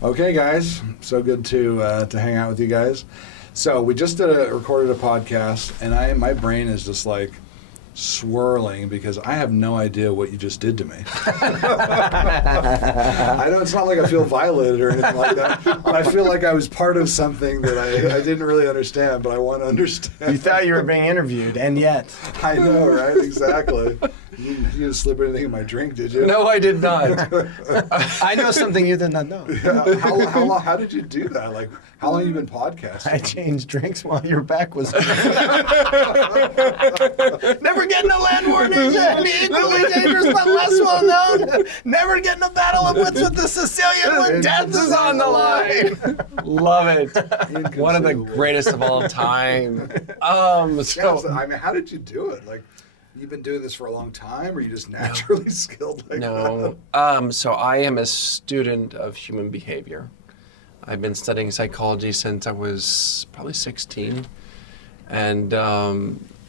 Okay, guys, so good to hang out with you guys. So we just recorded a podcast, and my brain is just like swirling because I have no idea what you just did to me. I know it's not like I feel violated or anything like that, but I feel like I was part of something that I didn't really understand, but I want to understand. You thought you were being interviewed, and yet. I know, right? Exactly. You didn't slip anything in my drink, did you? No, I did not. I know something you did not know. Yeah. How long? How did you do that? Like, how long have you been podcasting? I changed drinks while your back was. Never getting a land war nation. Equally dangerous but less well known. Never getting a battle of wits with the Sicilian when death is on the line. Love it. One of the greatest of all time. So I mean, how did you do it? Like, you've been doing this for a long time, or you just naturally skilled like that? No. So I am a student of human behavior. I've been studying psychology since I was probably 16. And,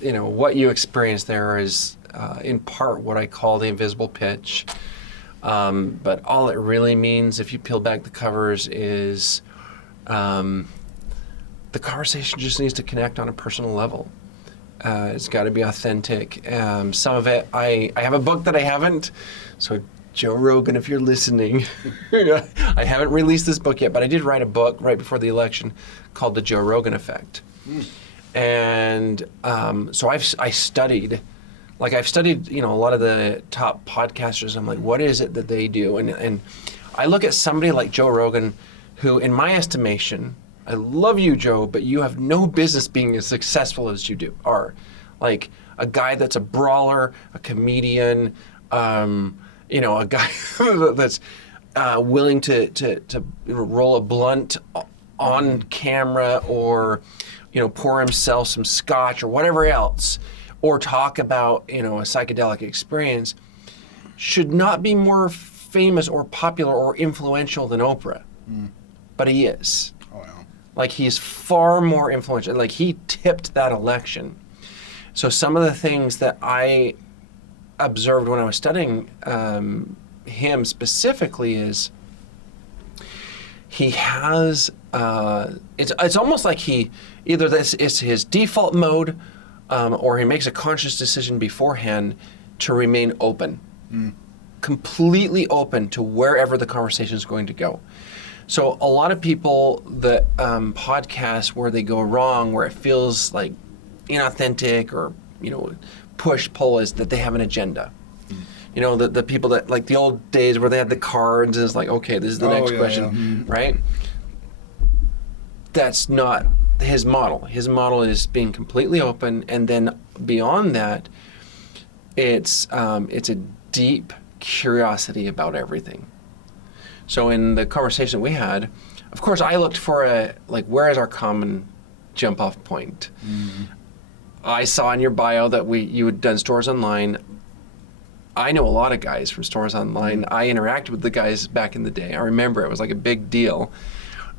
what you experience there is in part what I call the invisible pitch. But all it really means, if you peel back the covers, is the conversation just needs to connect on a personal level. It's got to be authentic. Some of it, I have a book that I haven't, so Joe Rogan, if you're listening, I haven't released this book yet, but I did write a book right before the election called The Joe Rogan Effect. And so I've studied a lot of the top podcasters. I'm like, what is it that they do? And I look at somebody like Joe Rogan, who, in my estimation, I love you, Joe, but you have no business being as successful as you are. Like a guy that's a brawler, a comedian, a guy that's willing to roll a blunt on camera, or pour himself some scotch or whatever else, or talk about a psychedelic experience, should not be more famous or popular or influential than Oprah. But he is. Like, he's far more influential. Like, he tipped that election. So some of the things that I observed when I was studying him specifically is he has, it's almost like either this is his default mode, or he makes a conscious decision beforehand to remain open. Completely open to wherever the conversation is going to go. So a lot of people that podcast where they go wrong, where it feels like inauthentic or push-pull, is that they have an agenda. The people that, like the old days where they had the cards, and it's like, okay, this is the next question, right? That's not his model. His model is being completely open, and then beyond that, it's a deep curiosity about everything. So in the conversation we had, of course, I looked for where is our common jump-off point? I saw in your bio that you had done stores online. I know a lot of guys from stores online. I interacted with the guys back in the day. I remember it was like a big deal.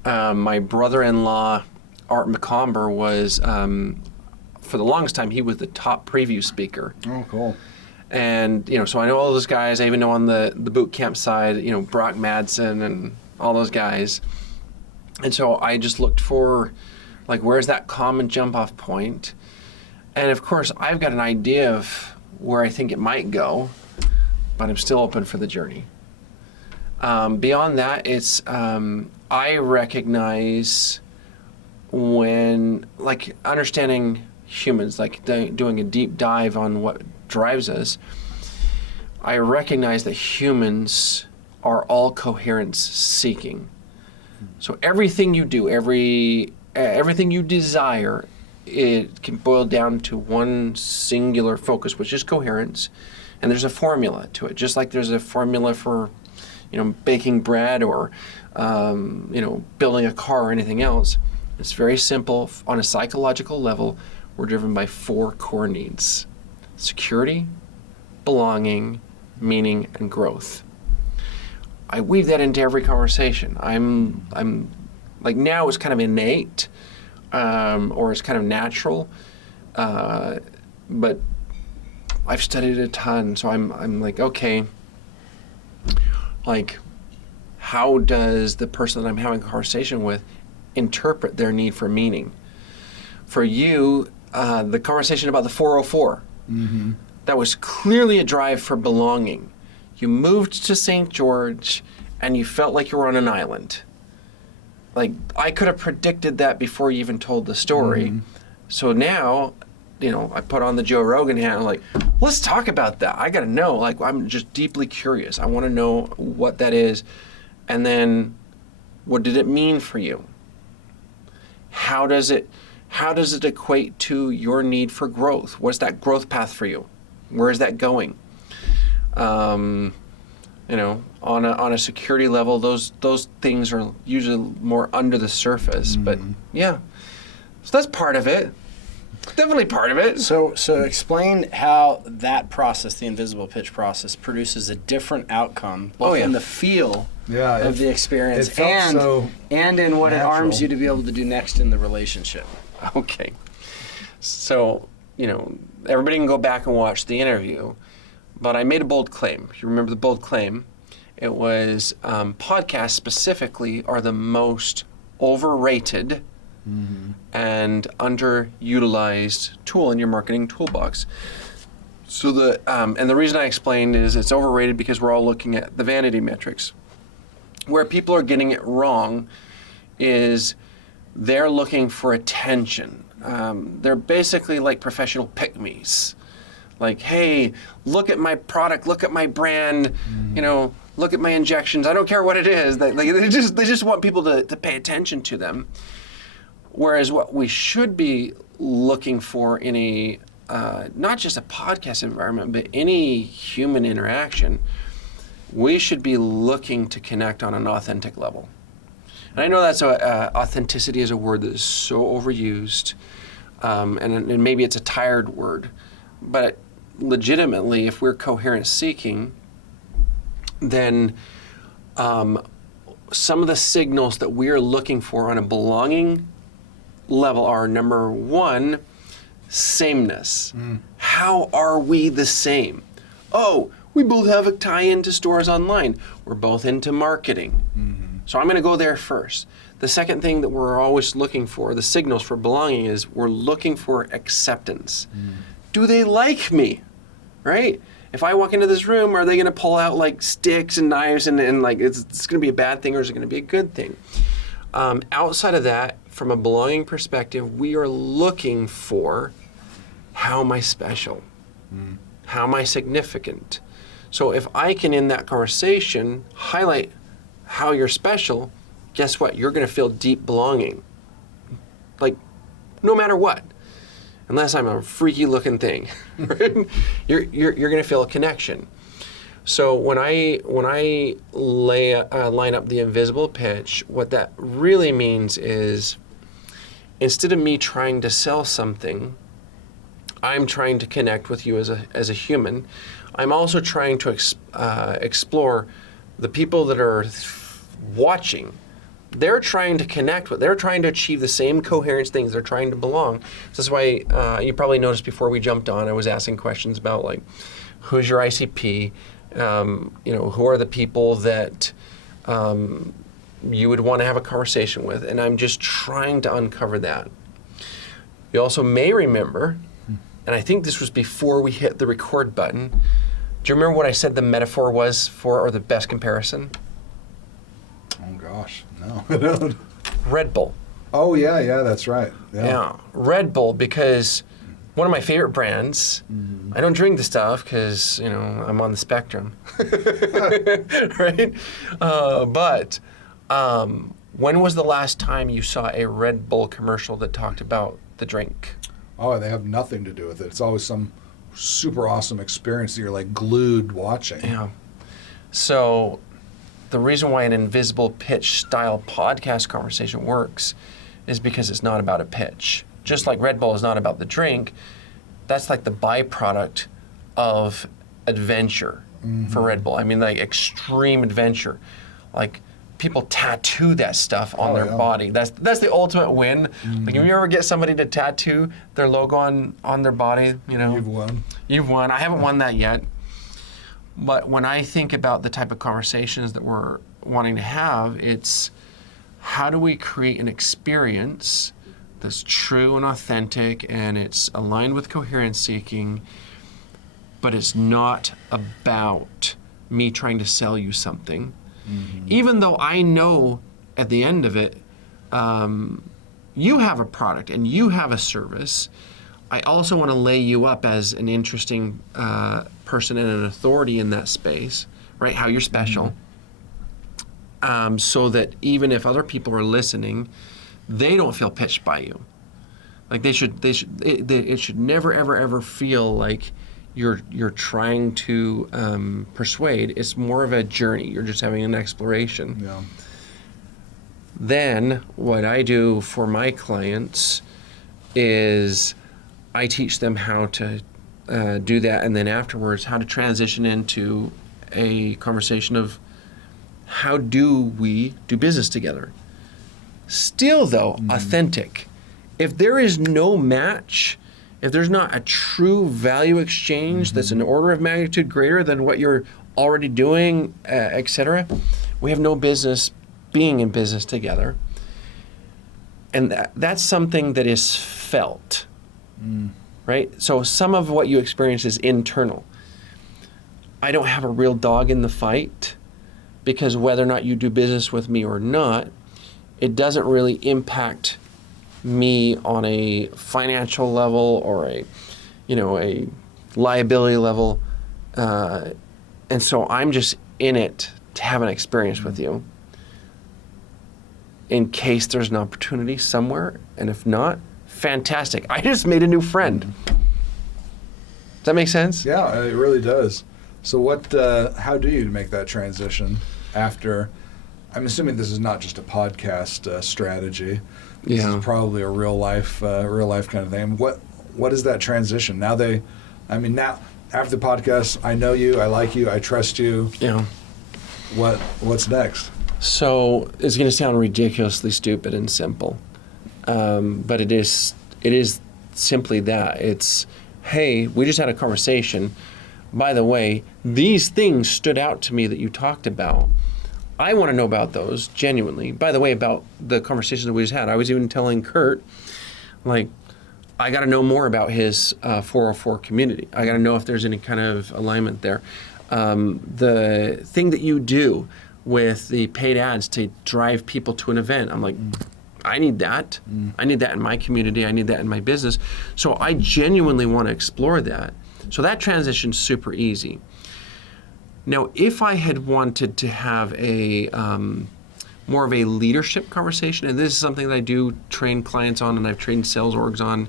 My brother-in-law, Art McComber, was, for the longest time, he was the top preview speaker. Oh, cool. And, so I know all those guys. I even know on the boot camp side, Brock Madsen and all those guys. And so I just looked for, where's that common jump-off point? And, of course, I've got an idea of where I think it might go, but I'm still open for the journey. Beyond that, it's, I recognize when, understanding humans, doing a deep dive on what drives us, I recognize that humans are all coherence seeking. So everything you do, everything you desire, it can boil down to one singular focus, which is coherence. And there's a formula to it, just like there's a formula for, baking bread or, building a car or anything else. It's very simple. On a psychological level, we're driven by 4 core needs: security, belonging, meaning, and growth. I weave that into every conversation. I'm now it's kind of innate, or it's kind of natural, but I've studied a ton, so I'm like, okay, how does the person that I'm having a conversation with interpret their need for meaning? For you, the conversation about the 404, that was clearly a drive for belonging. You moved to St. George and you felt like you were on an island. Like, I could have predicted that before you even told the story. So now, I put on the Joe Rogan hat and I'm like, let's talk about that. I got to know. Like, I'm just deeply curious. I want to know what that is. And then, what did it mean for you? How does it equate to your need for growth? What's that growth path for you? Where is that going? On a security level, those things are usually more under the surface. But yeah, so that's part of it. Definitely part of it. So explain how that process, the invisible pitch process, produces a different outcome, both in the feel of the experience and in what it arms you to be able to do next in the relationship. Okay. So, everybody can go back and watch the interview, but I made a bold claim. If you remember the bold claim, it was podcasts specifically are the most overrated and underutilized tool in your marketing toolbox. So and the reason I explained is it's overrated because we're all looking at the vanity metrics. Where people are getting it wrong is they're looking for attention. They're basically like professional pick-me's. Like, hey, look at my product, look at my brand, look at my injections. I don't care what it is. They just want people to pay attention to them. Whereas what we should be looking for in a not just a podcast environment, but any human interaction, we should be looking to connect on an authentic level. And I know that's authenticity is a word that is so overused, and maybe it's a tired word, but legitimately, if we're coherent seeking, then some of the signals that we are looking for on a belonging level are, number one, sameness. How are we the same? Oh, we both have a tie-in to stores online. We're both into marketing. So I'm going to go there first. The second thing that we're always looking for, the signals for belonging, is we're looking for acceptance. Do they like me? Right? If I walk into this room, are they going to pull out like sticks and knives and like it's going to be a bad thing or is it going to be a good thing? Outside of that, from a belonging perspective, we are looking for, how am I special? How am I significant? So if I can, in that conversation, highlight how you're special, guess what? You're going to feel deep belonging. Like, no matter what. Unless I'm a freaky looking thing, right? you're going to feel a connection. So when I line up the invisible pitch, what that really means is, instead of me trying to sell something, I'm trying to connect with you as a human. I'm also trying to explore the people that are watching. They're trying to connect with, they're trying to achieve the same coherence things, they're trying to belong. So that's why you probably noticed before we jumped on, I was asking questions about like, who's your ICP? Who are the people that you would want to have a conversation with? And I'm just trying to uncover that. You also may remember, and I think this was before we hit the record button, do you remember what I said the metaphor was for, or the best comparison? Oh gosh, no, I don't. Red Bull. Oh yeah, that's right. Yeah, Red Bull, because one of my favorite brands. I don't drink the stuff because I'm on the spectrum, right? But when was the last time you saw a Red Bull commercial that talked about the drink? Oh, they have nothing to do with it. It's always some super awesome experience that you're like glued watching. Yeah. So the reason why an invisible pitch style podcast conversation works is because it's not about a pitch. Just like Red Bull is not about the drink, that's like the byproduct of adventure for Red Bull. I mean, like extreme adventure. Like people tattoo that stuff on their body. That's the ultimate win. Like if you ever get somebody to tattoo their logo on their body, You've won. You've won. I haven't won that yet. But when I think about the type of conversations that we're wanting to have. It's how do we create an experience that's true and authentic, and it's aligned with coherence seeking, but it's not about me trying to sell you something. Mm-hmm. Even though I know at the end of it, you have a product and you have a service, I also want to lay you up as an interesting person and an authority in that space, right? How you're special. Mm-hmm. So that even if other people are listening, they don't feel pitched by you. Like it should never, ever feel like you're trying to persuade. It's more of a journey. You're just having an exploration. Yeah. Then what I do for my clients is I teach them how to do that, and then afterwards how to transition into a conversation of how do we do business together. Still though, authentic. If there is no match, if there's not a true value exchange that's an order of magnitude greater than what you're already doing, etc., we have no business being in business together. And that's something that is felt, right? So some of what you experience is internal. I don't have a real dog in the fight because whether or not you do business with me or not, it doesn't really impact me on a financial level or a liability level. And so I'm just in it to have an experience with you in case there's an opportunity somewhere. And if not, fantastic. I just made a new friend. Does that make sense? Yeah, it really does. So how do you make that transition after? I'm assuming this is not just a podcast strategy. This is probably a real life kind of thing. What is that transition? Now after the podcast, I know you, I like you, I trust you. Yeah. What's next? So it's going to sound ridiculously stupid and simple, but it is simply that. It's, hey, we just had a conversation. By the way, these things stood out to me that you talked about. I want to know about those, genuinely. By the way, about the conversations that we just had, I was even telling Kurt, like, I got to know more about his 404 community. I got to know if there's any kind of alignment there. The thing that you do with the paid ads to drive people to an event, I'm like, I need that. I need that in my community. I need that in my business. So I genuinely want to explore that. So that transition's super easy. Now, if I had wanted to have a more of a leadership conversation, and this is something that I do train clients on and I've trained sales orgs on,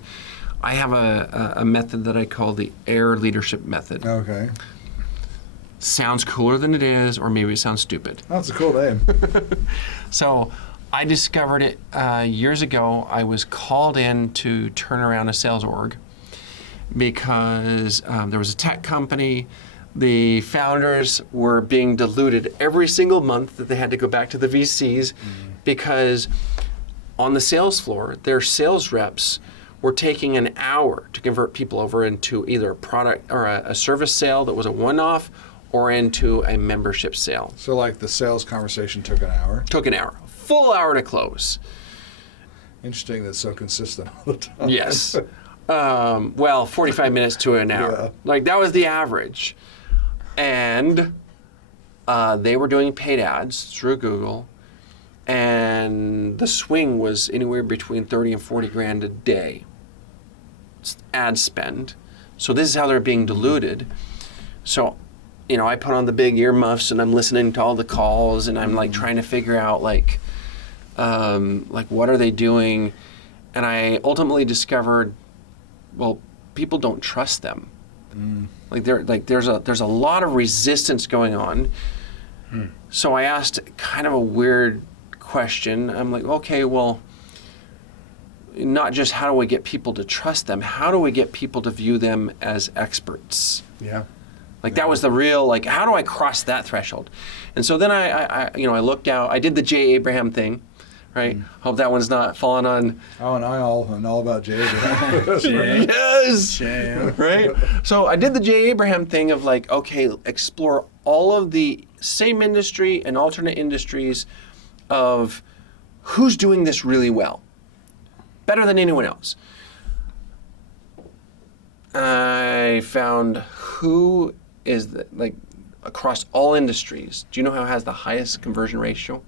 I have a method that I call the AIR leadership method. Okay. Sounds cooler than it is, or maybe it sounds stupid. That's a cool name. So I discovered it years ago. I was called in to turn around a sales org because there was a tech company. The founders were being diluted every single month that they had to go back to the VCs because on the sales floor, their sales reps were taking an hour to convert people over into either a product or a service sale that was a one-off or into a membership sale. So like the sales conversation took an hour? Took an hour. Full hour to close. Interesting that's so consistent all the time. Yes. 45 minutes to an hour. Yeah. Like that was the average. And they were doing paid ads through Google, and the swing was anywhere between 30 and 40 grand a day ad spend. So this is how they're being diluted. So, I put on the big earmuffs and I'm listening to all the calls and I'm like trying to figure out like what are they doing? And I ultimately discovered, well, people don't trust them. There's a lot of resistance going on. So I asked kind of a weird question. I'm like, okay, well, not just how do we get people to trust them, how do we get people to view them as experts? Yeah. That was the real, how do I cross that threshold? And so then I looked out, I did the J. Abraham thing, right? Hope that one's not falling on. Oh, and I'm all about J. Abraham. Yes! Right? So I did the J. Abraham thing of like, okay, explore all of the same industry and alternate industries of who's doing this really well, better than anyone else. I found who is like across all industries. Do you know who has the highest conversion ratio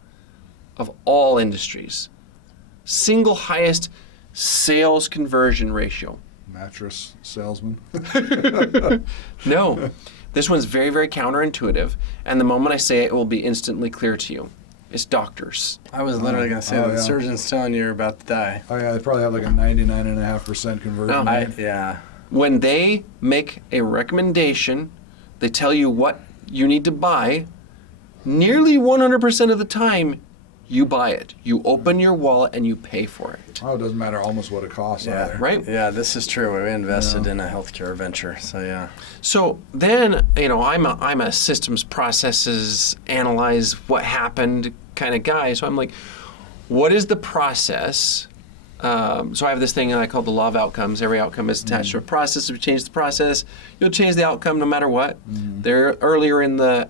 of all industries? Single highest sales conversion ratio. Mattress salesman. No, this one's very, very counterintuitive, and the moment I say it, it will be instantly clear to you. It's doctors. I was literally going to say that the surgeon's telling you you're about to die. Oh yeah, they probably have like a 99.5% conversion rate. Yeah. When they make a recommendation, they tell you what you need to buy, nearly 100% of the time, you buy it. You open your wallet and you pay for it. Oh, it doesn't matter almost what it costs either. Right? Yeah, this is true. We invested in a healthcare venture, so yeah. So then, I'm a systems, processes, analyze what happened kind of guy. So I'm like, what is the process? So I have this thing that I call the law of outcomes. Every outcome is attached to a process. If you change the process, you'll change the outcome no matter what. There, earlier in the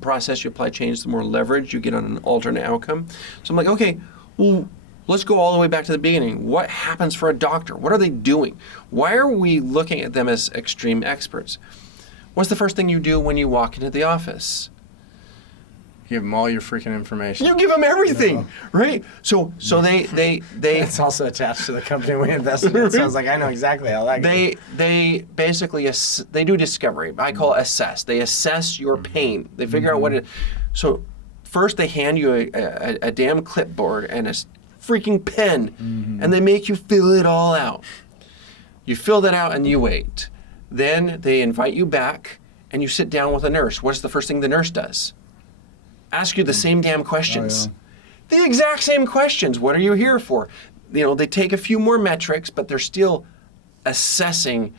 process, you apply change, the more leverage you get on an alternate outcome. So I'm like, okay, well, let's go all the way back to the beginning. What happens for a doctor? What are they doing? Why are we looking at them as extreme experts? What's the first thing you do when you walk into the office? Give them all your freaking information. You give them everything, right? So they It's also attached to the company we invested in, so I was like, I know exactly how that goes. They basically they do discovery. I call it assess. They assess your pain. They figure out what it. So first they hand you a damn clipboard and a freaking pen, and they make you fill it all out. You fill that out and you wait. Then they invite you back and you sit down with a nurse. What's the first thing the nurse does? Ask you the same damn questions. The exact same questions. What are you here for? They take a few more metrics, but they're still assessing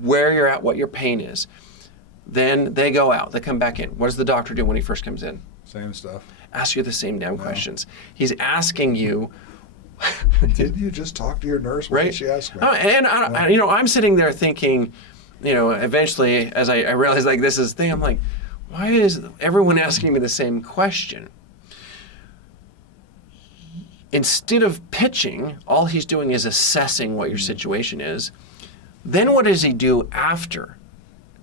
where you're at, what your pain is. Then they go out. They come back in. What does the doctor do when he first comes in? Same stuff. Ask you the same damn questions. He's asking you. Didn't you just talk to your nurse? What did she ask me? I'm sitting there thinking, eventually, as I realize like this is the thing, I'm like, why is everyone asking me the same question? Instead of pitching, all he's doing is assessing what your situation is. Then what does he do after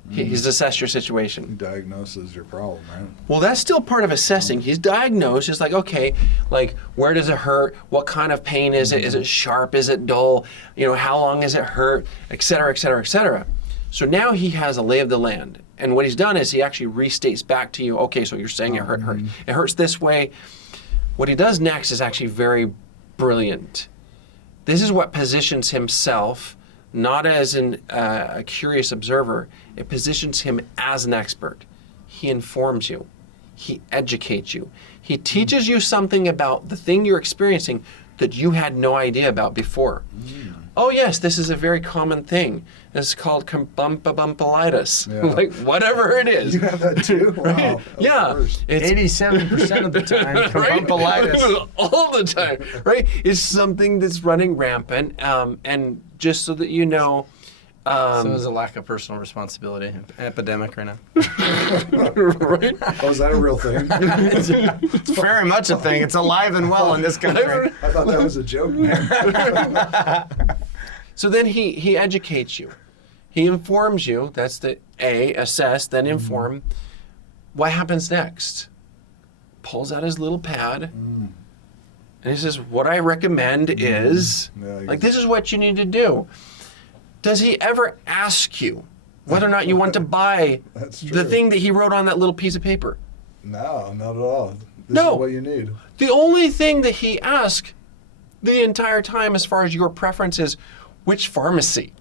he's assessed your situation? He diagnoses your problem, right? Well, that's still part of assessing. He's diagnosed. It's like, okay, like where does it hurt? What kind of pain is it? Is it sharp? Is it dull? How long is it hurt? Et cetera, et cetera, et cetera. So now he has a lay of the land. And what he's done is he actually restates back to you, okay, so you're saying it hurts this way. What he does next is actually very brilliant. This is what positions himself, not as a curious observer, it positions him as an expert. He informs you. He educates you. He teaches you something about the thing you're experiencing that you had no idea about before. Oh yes, this is a very common thing. It's called bumpalitis. Yeah. Like whatever it is. You have that too? Right? Wow. Yeah. It's 87% of the time, bumpalitis. All the time, right? It's something that's running rampant. And just so that you know, so there's a lack of personal responsibility epidemic right now. right? Oh, is that a real thing? It's very much a thing. It's alive and well in this country. I thought that was a joke. So then he educates you. He informs you. That's the A, assess, then inform. What happens next? Pulls out his little pad. And he says, what I recommend is, this is what you need to do. Does he ever ask you whether or not you want to buy the thing that he wrote on that little piece of paper? No, not at all. This is what you need. The only thing that he asks the entire time as far as your preference is, which pharmacy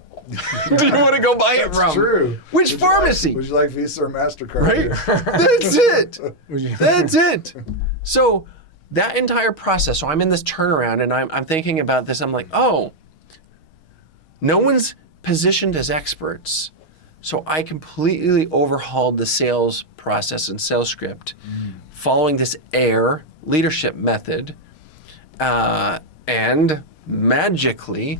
do you want to go buy it from? That's true. Which pharmacy? Would you like Visa or MasterCard? Right? That's it. That's it. So that entire process, so I'm in this turnaround and I'm thinking about this. I'm like, oh, no one's positioned as experts. So I completely overhauled the sales process and sales script following this AIR leadership method. And magically,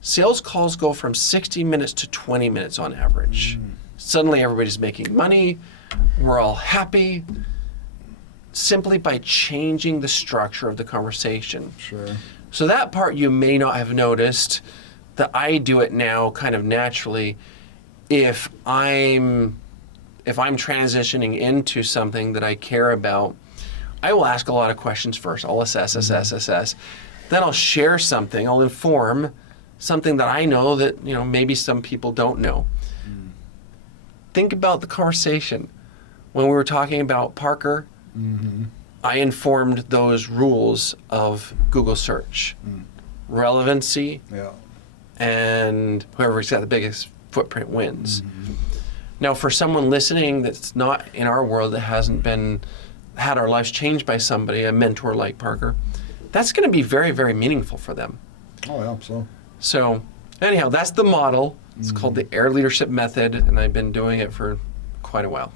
sales calls go from 60 minutes to 20 minutes on average. Suddenly everybody's making money. We're all happy simply by changing the structure of the conversation. Sure. So that part you may not have noticed, that I do it now kind of naturally. If I'm transitioning into something that I care about, I will ask a lot of questions first. I'll assess. Then I'll share something. I'll inform something that I know that maybe some people don't know. Think about the conversation. When we were talking about Parker, I informed those rules of Google search. Relevancy, and whoever's got the biggest footprint wins. Now, for someone listening that's not in our world, that hasn't had our lives changed by somebody, a mentor like Parker, that's going to be very, very meaningful for them. Oh, I hope so. So, anyhow, that's the model. It's called the AIR Leadership Method, and I've been doing it for quite a while.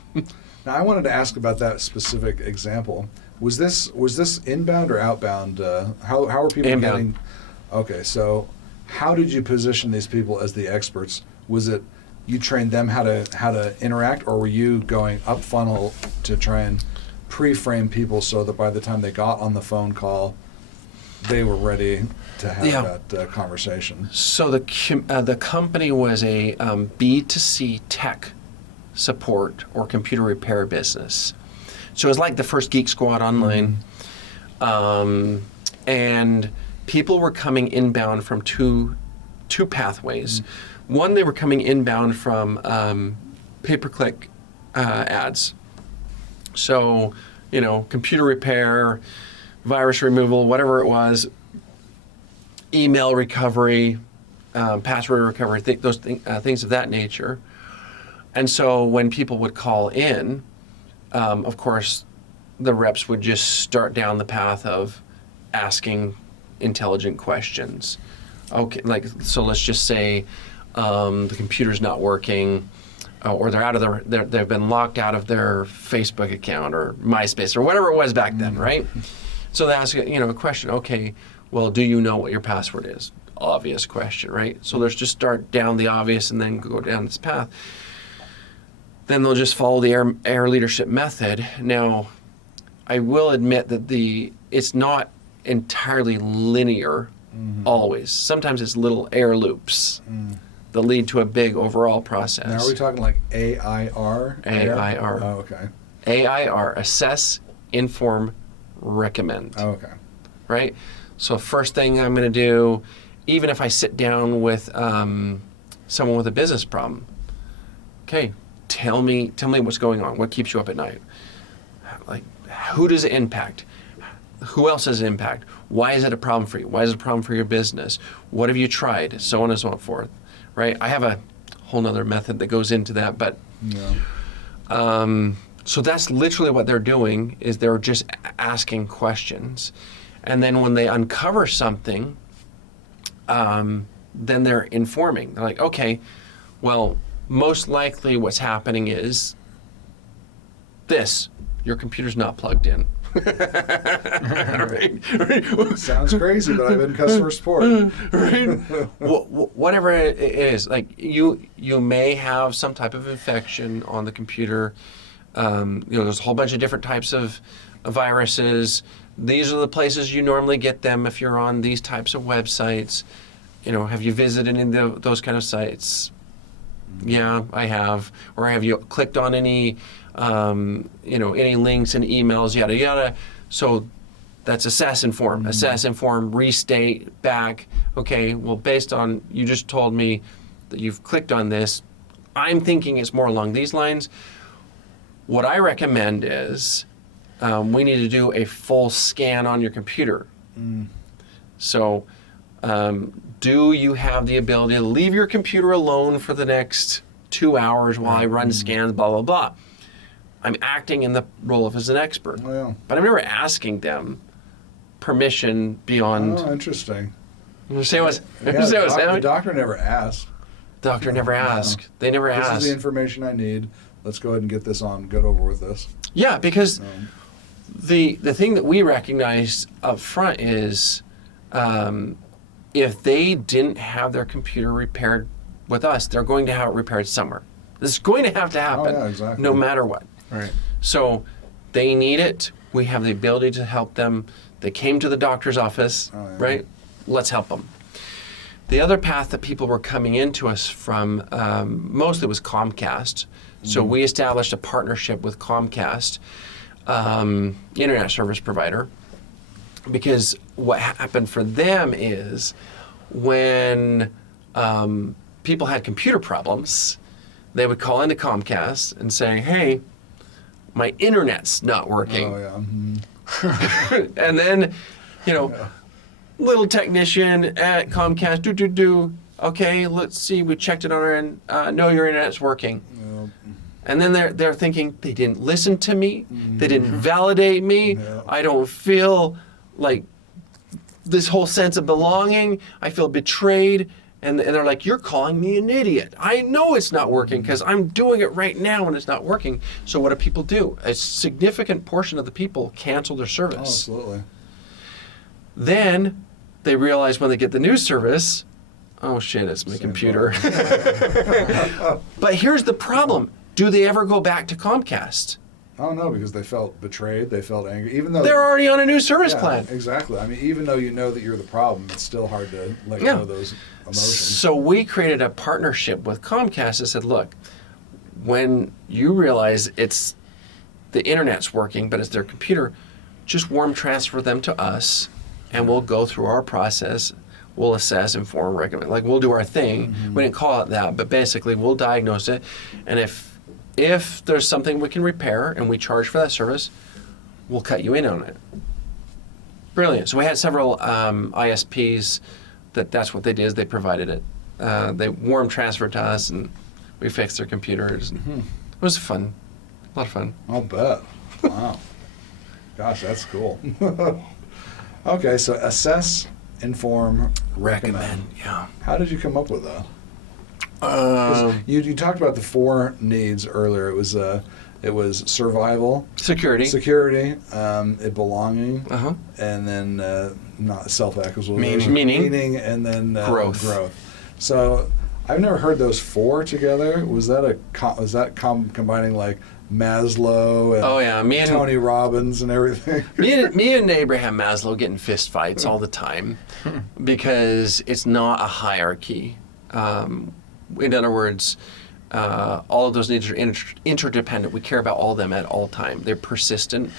Now, I wanted to ask about that specific example. Was this inbound or outbound? How are people inbound. getting? Okay, so how did you position these people as the experts? Was it you trained them how to interact, or were you going up funnel to try and pre-frame people so that by the time they got on the phone call, they were ready to have that conversation? So the company was a B2C tech support or computer repair business. So it was like the first Geek Squad online. And people were coming inbound from two pathways. One, they were coming inbound from pay-per-click ads. So, computer repair, virus removal, whatever it was, email recovery, password recovery, things of that nature. And so when people would call in, of course, the reps would just start down the path of asking intelligent questions. Okay, so let's just say the computer's not working, or they've been locked out of their Facebook account or MySpace or whatever it was back then, right? So they ask a question. Okay, well, do you know what your password is? Obvious question, right? So let's just start down the obvious and then go down this path. Then they'll just follow the AIR leadership method. Now, I will admit that it's not entirely linear always. Sometimes it's little AIR loops that lead to a big overall process. Now, are we talking like AIR? AIR. Oh, okay. AIR, assess, inform, recommend. Oh, okay. Right? So first thing I'm going to do, even if I sit down with someone with a business problem, okay, tell me what's going on. What keeps you up at night? Like, who does it impact? Who else does it impact? Why is it a problem for you? Why is it a problem for your business? What have you tried? So on and so forth, right? I have a whole nother method that goes into that, but so that's literally what they're doing, is they're just asking questions. And then when they uncover something, then they're informing. They're like, okay, well, most likely what's happening is this: your computer's not plugged in. Right. Sounds crazy, but I've been customer support. Right. Whatever it is, like you may have some type of infection on the computer. There's a whole bunch of different types of viruses. These are the places you normally get them if you're on these types of websites. Have you visited any of those kind of sites? Yeah, I have. Or have you clicked on any any links and emails, yada, yada. So that's assess, inform. Assess, inform, restate, back. Okay, well, based on, you just told me that you've clicked on this, I'm thinking it's more along these lines. What I recommend is we need to do a full scan on your computer. So do you have the ability to leave your computer alone for the next 2 hours while I run scans, blah, blah, blah. I'm acting in the role of as an expert. Oh, yeah. But I'm never asking them permission beyond... Oh, interesting. The doctor never asked. Doctor never asked. They never asked. This is the information I need. Let's go ahead and get this on. Get over with this. Yeah, because The thing that we recognized up front is if they didn't have their computer repaired with us, they're going to have it repaired somewhere. This is going to have to happen, exactly. no matter what. Right. So they need it. We have the ability to help them. They came to the doctor's office, right? Let's help them. The other path that people were coming into us from mostly was Comcast. So we established a partnership with Comcast, internet service provider, because what happened for them is when people had computer problems, they would call into Comcast and say, hey, my internet's not working. Oh, yeah. And then, little technician at Comcast, okay, let's see, we checked it on our end. No, your internet's working. Yep. And then they're thinking, they didn't listen to me, they didn't validate me, I don't feel like this whole sense of belonging, I feel betrayed. And they're like, you're calling me an idiot. I know it's not working because I'm doing it right now and it's not working. So what do people do? A significant portion of the people cancel their service. Oh, absolutely. Then they realize when they get the new service, oh shit, it's my computer. But here's the problem. Do they ever go back to Comcast? Oh, no, because they felt betrayed, they felt angry, even though... They're already on a new service plan. Exactly. I mean, even though you know that you're the problem, it's still hard to let go of those emotions. So we created a partnership with Comcast and said, look, when you realize it's the internet's working, but it's their computer, just warm transfer them to us, and we'll go through our process. We'll assess, inform, recommend. Like, we'll do our thing. We didn't call it that, but basically we'll diagnose it, and if there's something we can repair and we charge for that service, we'll cut you in on it. Brilliant. So we had several ISPs that's what they did is they provided it. They warm transferred to us and we fixed their computers. And it was fun. A lot of fun. I'll bet. Wow. Gosh, that's cool. Okay, so assess, inform, recommend. Yeah. How did you come up with that? You talked about the 4 needs earlier. It was survival, security, belonging, and then not self-actualization, meaning, and then growth. So I've never heard those 4 together. Was that combining like Maslow and Tony Robbins and everything? me and Abraham Maslow get in fist fights all the time because it's not a hierarchy. In other words, all of those needs are interdependent. We care about all of them at all time. They're persistent.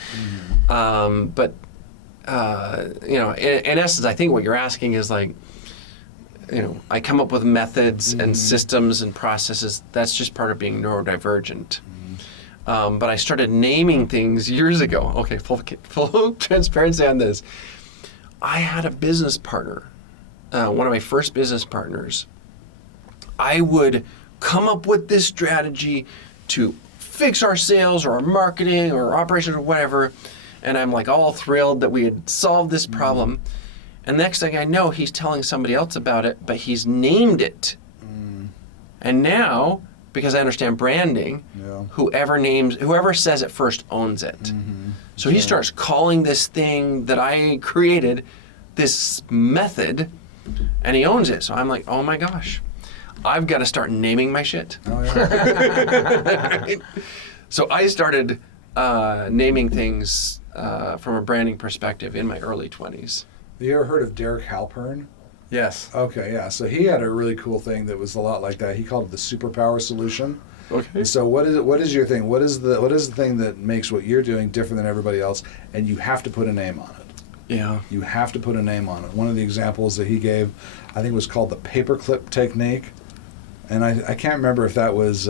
But in essence, I think what you're asking is like, I come up with methods and systems and processes. That's just part of being neurodivergent. But I started naming things years ago. Okay, full transparency on this. I had a business partner, one of my first business partners. I would come up with this strategy to fix our sales or our marketing or operations or whatever, and I'm like all thrilled that we had solved this problem. And next thing I know, he's telling somebody else about it, but he's named it. And now, because I understand branding, whoever says it first owns it. So he starts calling this thing that I created this method, and he owns it. So I'm like, oh my gosh. I've got to start naming my shit. Oh, yeah. So I started naming things from a branding perspective in my early 20s. Have you ever heard of Derek Halpern? Yes. Okay, yeah. So he had a really cool thing that was a lot like that. He called it the superpower solution. Okay. So what is it? What is your thing? What is the thing that makes what you're doing different than everybody else? And you have to put a name on it. Yeah. You have to put a name on it. One of the examples that he gave, I think, was called the paperclip technique. And I can't remember if that was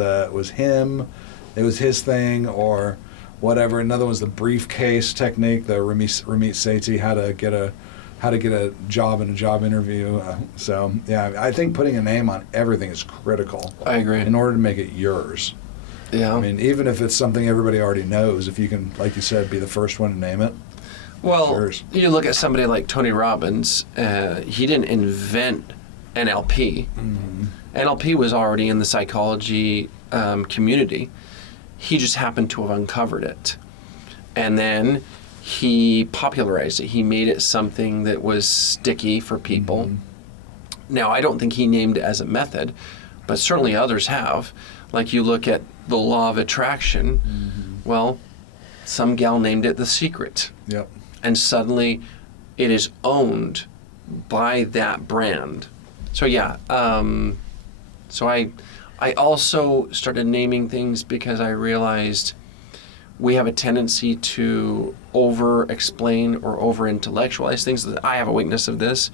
him, it was his thing, or whatever. Another was the briefcase technique, the Ramit Sethi, how to get a job in a job interview. So yeah, I think putting a name on everything is critical. I agree. In order to make it yours. Yeah. I mean, even if it's something everybody already knows, if you can, like you said, be the first one to name it. Well, you look at somebody like Tony Robbins. He didn't invent NLP. NLP was already in the psychology community. He just happened to have uncovered it. And then he popularized it. He made it something that was sticky for people. Now, I don't think he named it as a method, but certainly others have. Like you look at the law of attraction, well, some gal named it The Secret. Yep. And suddenly it is owned by that brand. So yeah, so I also started naming things because I realized we have a tendency to over-explain or over-intellectualize things. I have a weakness of this.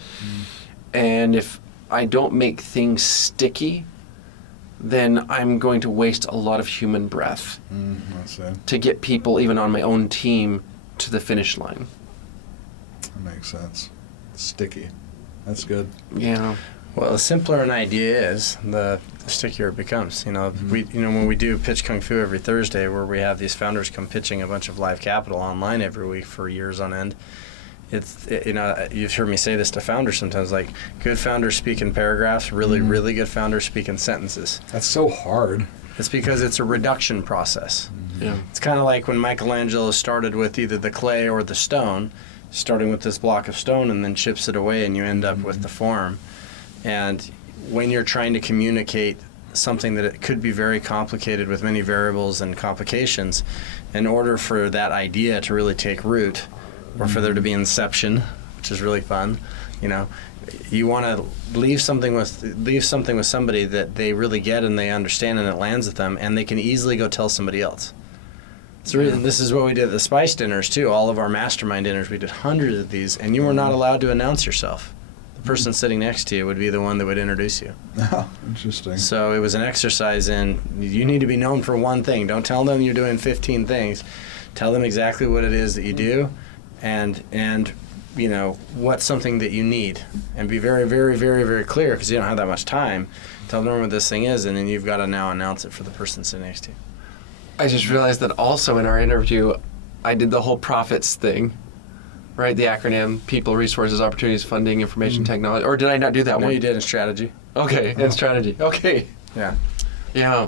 And if I don't make things sticky, then I'm going to waste a lot of human breath to get people, even on my own team, to the finish line. That makes sense. Sticky. That's good. Yeah. Well, the simpler an idea is, the stickier it becomes. When we do Pitch Kung Fu every Thursday, where we have these founders come pitching a bunch of live capital online every week for years on end, you've heard me say this to founders sometimes, like, good founders speak in paragraphs, really good founders speak in sentences. That's so hard. It's because it's a reduction process. Yeah. It's kind of like when Michelangelo started with either the clay or the stone, starting with this block of stone and then chips it away and you end up with the form. And when you're trying to communicate something that it could be very complicated with many variables and complications, in order for that idea to really take root, or for there to be inception, which is really fun, you want to leave something with somebody that they really get and they understand and it lands with them, and they can easily go tell somebody else. So this is what we did at the Spice Dinners too. All of our mastermind dinners, we did hundreds of these, and you were not allowed to announce yourself. The person sitting next to you would be the one that would introduce you. Oh, interesting. So it was an exercise in, you need to be known for one thing. Don't tell them you're doing 15 things. Tell them exactly what it is that you do, and what's something that you need, and be very, very, very, very clear, because you don't have that much time. Tell them what this thing is, and then you've got to now announce it for the person sitting next to you. I just realized that also in our interview, I did the whole PROFITS thing, right? The acronym: People, Resources, Opportunities, Funding, Information, Technology. Or did I not do that one? No, you did in strategy. Okay, in strategy. Okay. Yeah. Yeah.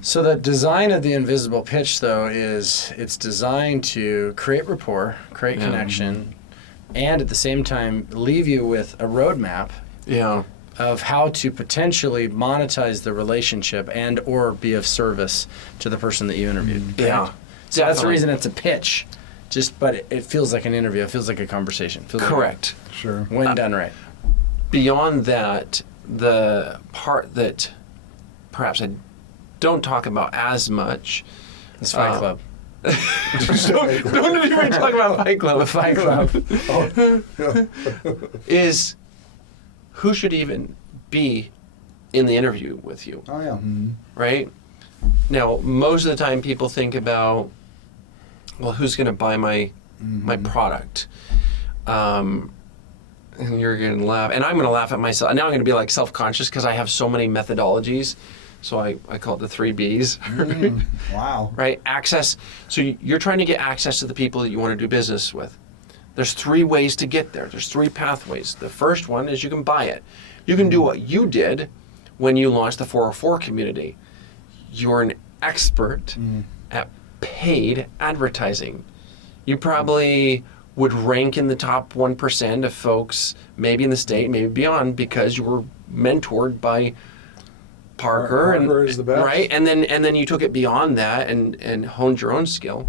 So the design of the invisible pitch, though, is it's designed to create rapport, create connection, and at the same time leave you with a roadmap of how to potentially monetize the relationship and or be of service to the person that you interviewed. Right? Yeah. So that's the reason it's a pitch. But it feels like an interview. It feels like a conversation. Correct. Sure. When done right. Beyond that, the part that perhaps I don't talk about as much. It's Fight Club. Don't even talk about Fight Club. The Fight Club. Is who should even be in the interview with you. Oh, yeah. Right? Now, most of the time people think about, well, who's going to buy my product? And you're going to laugh. And I'm going to laugh at myself. Now I'm going to be like self-conscious because I have so many methodologies. So I call it the 3 Bs. Wow. Right? Access. So you're trying to get access to the people that you want to do business with. There's 3 ways to get there. There's 3 pathways. The first one is you can buy it. You can do what you did when you launched the 404 community. You're an expert at paid advertising. You probably would rank in the top 1% of folks, maybe in the state, maybe beyond, because you were mentored by Parker is the best. Right? And then you took it beyond that and honed your own skill.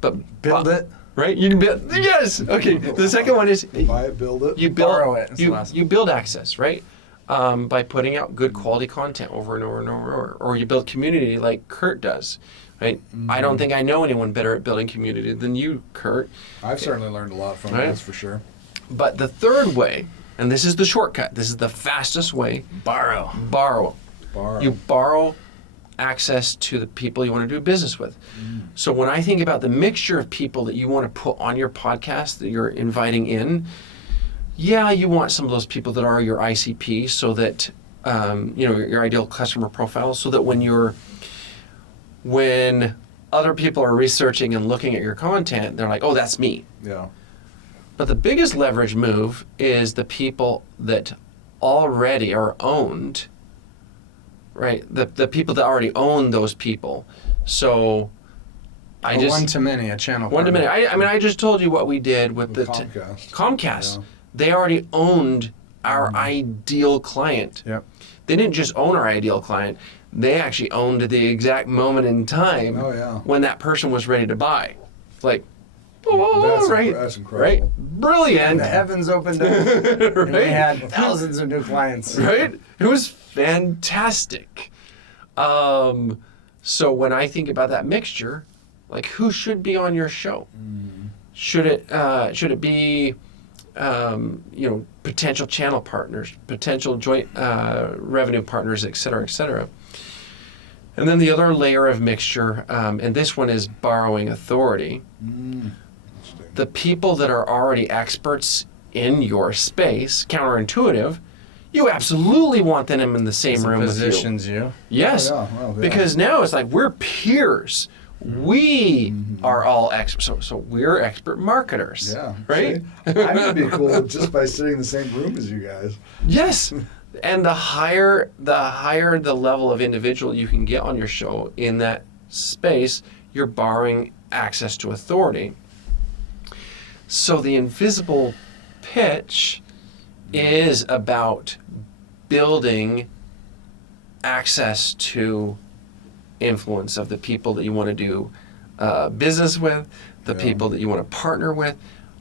But build it. Right? You can build. Yes. Okay. The second one is buy it, build it. You build. Borrow it. You build access, right? By putting out good quality content over and over and over, or you build community like Kurt does. Right? I don't think I know anyone better at building community than you, Kurt. I've certainly learned a lot from it, that's for sure. But the third way, and this is the shortcut, this is the fastest way. Borrow. You borrow access to the people you want to do business with. So when I think about the mixture of people that you want to put on your podcast that you're inviting in, you want some of those people that are your ICP, so that your ideal customer profile, so that when other people are researching and looking at your content, they're like, oh, that's me. Yeah. But the biggest leverage move is the people that already are owned, right? The people that already own those people. So one-to-many, a channel partner. One-to-many. I mean, I just told you what we did with the Comcast. Yeah. They already owned our ideal client. Yep. They didn't just own our ideal client. They actually owned the exact moment in time when that person was ready to buy. Like, that's incredible. Right? Brilliant. The heavens opened up. Right? And we had thousands of new clients. Right? It was fantastic. So when I think about that mixture, like who should be on your show? Should it be potential channel partners, potential joint revenue partners, et cetera, et cetera. And then the other layer of mixture, and this one is borrowing authority. The people that are already experts in your space, counterintuitive, you absolutely want them in the same room with you. Positions you. Yes, because now it's like we're peers. We are all experts, so we're expert marketers. Yeah, right. I would be cool just by sitting in the same room as you guys. Yes, and the higher the level of individual you can get on your show in that space, you're borrowing access to authority. So the invisible pitch is about building access to influence of the people that you want to do business with, the people that you want to partner with,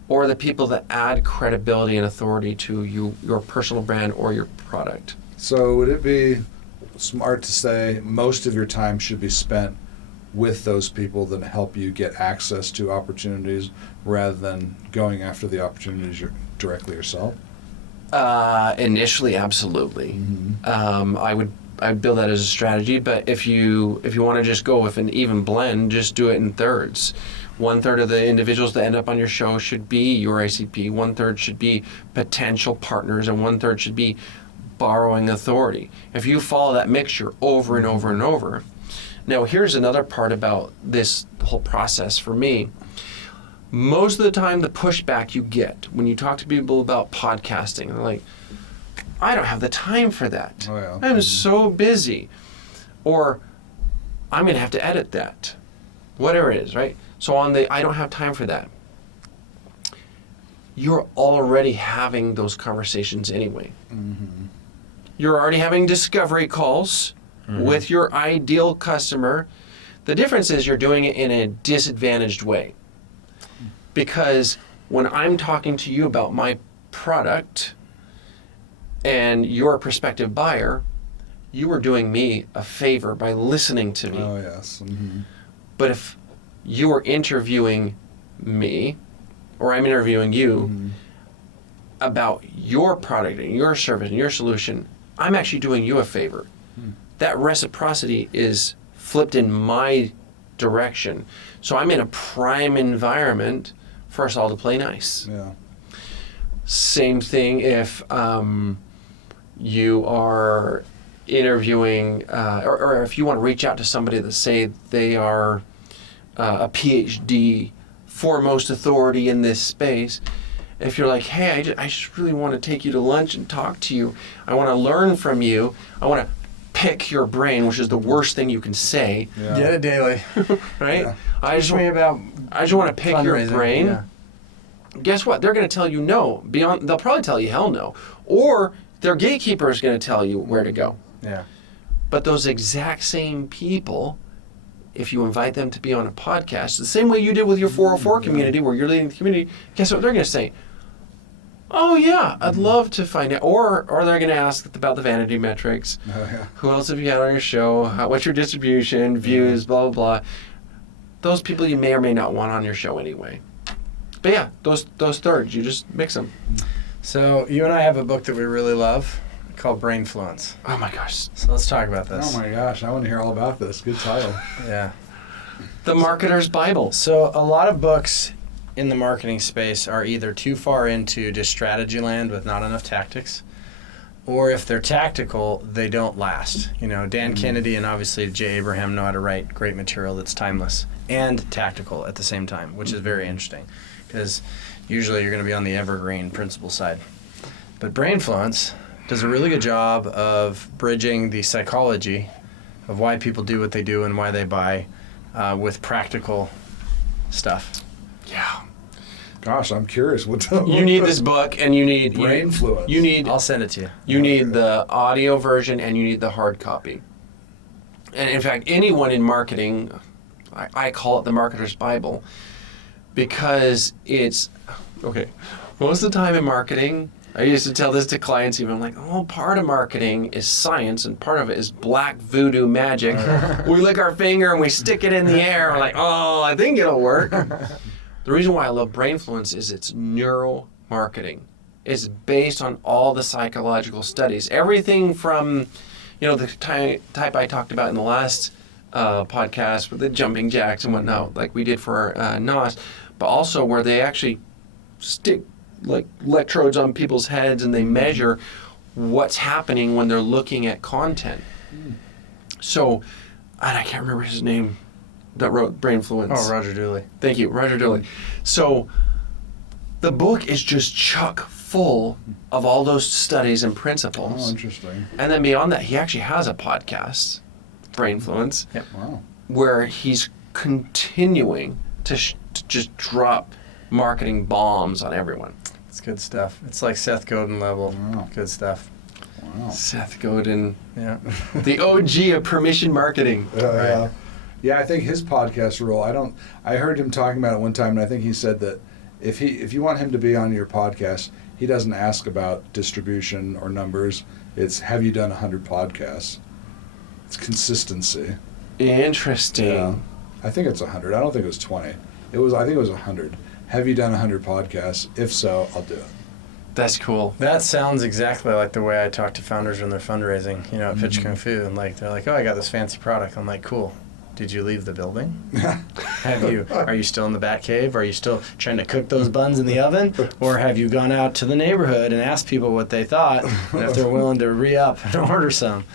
or the people that add credibility and authority to your personal brand or your product. So would it be smart to say most of your time should be spent with those people that help you get access to opportunities rather than going after the opportunities directly yourself? Initially, absolutely. I'd build that as a strategy, but if you want to just go with an even blend, just do it in thirds. 1/3 of the individuals that end up on your show should be your ICP, 1/3 should be potential partners, and 1/3 should be borrowing authority. If you follow that mixture over and over and over. Now, here's another part about this whole process for me. Most of the time, the pushback you get when you talk to people about podcasting, they're like, I don't have the time for that. I'm so busy. Or, I'm going to have to edit that. Whatever it is, right? So on the I don't have time for that, you're already having those conversations anyway. You're already having discovery calls with your ideal customer. The difference is you're doing it in a disadvantaged way. Because when I'm talking to you about my product and you're a prospective buyer, you are doing me a favor by listening to me. Oh, yes. But if you are interviewing me, or I'm interviewing you about your product and your service and your solution, I'm actually doing you a favor. That reciprocity is flipped in my direction. So I'm in a prime environment for us all to play nice. Yeah. Same thing if you are interviewing, or if you want to reach out to somebody that say they are a PhD, foremost authority in this space. If you're like, hey, I just really want to take you to lunch and talk to you. I want to learn from you. I want to pick your brain, which is the worst thing you can say. Yeah. Get it daily. Right? Yeah. I just want to pick your brain. Yeah. Guess what? They're going to tell you no. They'll probably tell you hell no. Or their gatekeeper is going to tell you where to go. Yeah. But those exact same people, if you invite them to be on a podcast, the same way you did with your 404 community, where you're leading the community, guess what they're going to say? Oh yeah, I'd love to find out. Or they're going to ask about the vanity metrics. Oh, yeah. Who else have you had on your show? What's your distribution, views, blah, blah, blah. Those people you may or may not want on your show anyway. But yeah, those thirds, you just mix them. So you and I have a book that we really love called Brainfluence. Oh my gosh. So let's talk about this. Oh my gosh, I want to hear all about this. Good title. Yeah. The Marketer's Bible. So a lot of books in the marketing space are either too far into just strategy land with not enough tactics, or if they're tactical, they don't last. You know, Dan Kennedy and obviously Jay Abraham know how to write great material that's timeless and tactical at the same time, which is very interesting, because usually you're going to be on the evergreen principle side. But Brainfluence does a really good job of bridging the psychology of why people do what they do and why they buy with practical stuff. Yeah. Gosh, I'm curious. You need this book, and you need Brainfluence. You need. I'll send it to you. You need the audio version, and you need the hard copy. And in fact, anyone in marketing, I call it the marketer's Bible, because it's okay. Most of the time in marketing, I used to tell this to clients even, like, part of marketing is science and part of it is black voodoo magic. We lick our finger and we stick it in the air. We're like, I think it'll work. The reason why I love Brainfluence is it's neuromarketing. It's based on all the psychological studies. Everything from, the type I talked about in the last podcast with the jumping jacks and whatnot, like we did for NOS, but also where they actually stick like electrodes on people's heads and they measure what's happening when they're looking at content. So, and I can't remember his name that wrote Brainfluence. Oh, Roger Dooley. Thank you, Roger Dooley. So the book is just chock full of all those studies and principles. Oh, interesting. And then beyond that, he actually has a podcast, Brainfluence, where he's continuing to just drop marketing bombs on everyone. It's good stuff. It's like Seth Godin level. Wow. Good stuff. Wow. Seth Godin. Yeah. The OG of permission marketing. Right. Yeah, I think his podcast rule, I heard him talking about it one time, and I think he said that if you want him to be on your podcast, he doesn't ask about distribution or numbers. It's, have you done 100 podcasts? It's consistency. Interesting. Yeah. I think it's 100. I don't think it was 20. I think it was 100. Have you done 100 podcasts? If so, I'll do it. That's cool. That sounds exactly like the way I talk to founders when they're fundraising, at Pitch Kung Fu, and they're like, I got this fancy product. I'm like, cool. Did you leave the building? Are you still in the bat cave? Are you still trying to cook those buns in the oven? Or have you gone out to the neighborhood and asked people what they thought and if they're willing to re-up and order some?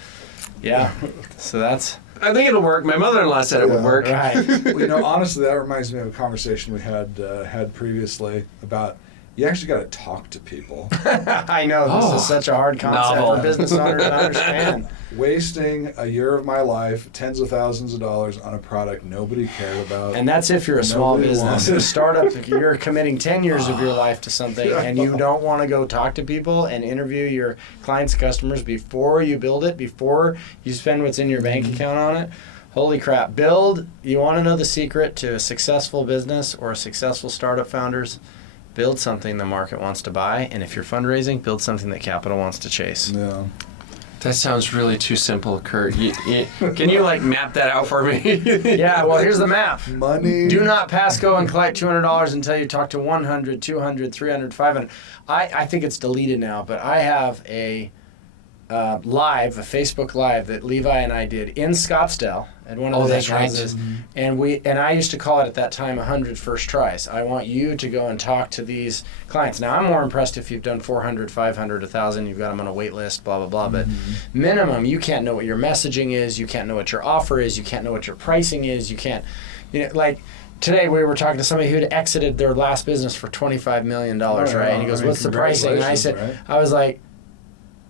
Yeah. So I think it'll work. My mother-in-law said it would work. Right. Well, honestly, that reminds me of a conversation we had previously about you actually got to talk to people. I know. This is such a hard concept for business owners to understand. Wasting a year of my life, tens of thousands of dollars on a product nobody cared about. And that's if you're a small business. A startup, you're committing 10 years of your life to something, and you don't want to go talk to people and interview your clients, customers before you build it, before you spend what's in your bank account on it. Holy crap. You want to know the secret to a successful business or a successful startup founders? Build something the market wants to buy, and if you're fundraising, build something that capital wants to chase. Yeah. That sounds really too simple, Kurt. Can you map that out for me? Yeah, well, here's the map. Money. Do not pass go and collect $200 until you talk to 100, 200, 300, 500. I think it's deleted now, but I have a Facebook Live that Levi and I did in Scottsdale at one of the big houses. And I used to call it at that time 100 first tries. I want you to go and talk to these clients. Now, I'm more impressed if you've done 400, 500, 1,000, you've got them on a wait list, blah, blah, blah. But minimum, you can't know what your messaging is, you can't know what your offer is, you can't know what your pricing is, you can't, today we were talking to somebody who had exited their last business for $25 million, right? And he goes, what's the pricing? And I said, I was like,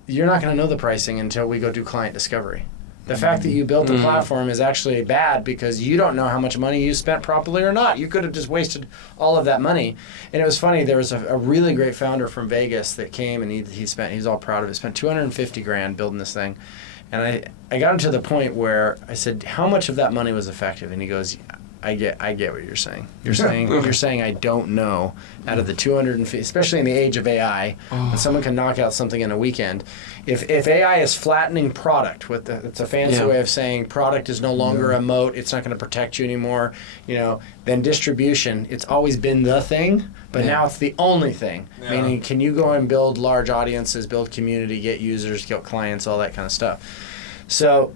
you're not going to know the pricing until we go do client discovery. The fact that you built the platform is actually bad because you don't know how much money you spent properly or not. You could have just wasted all of that money. And it was funny, there was a really great founder from Vegas that came and he's all proud of it, spent $250,000 building this thing. And I got him to the point where I said, how much of that money was effective? And he goes, I get what you're saying. You're saying I don't know out of the 250, especially in the age of AI, when someone can knock out something in a weekend. If AI is flattening product, it's a fancy way of saying product is no longer a moat, it's not going to protect you anymore, then distribution, it's always been the thing, but now it's the only thing. Yeah. Meaning, can you go and build large audiences, build community, get users, get clients, all that kind of stuff. So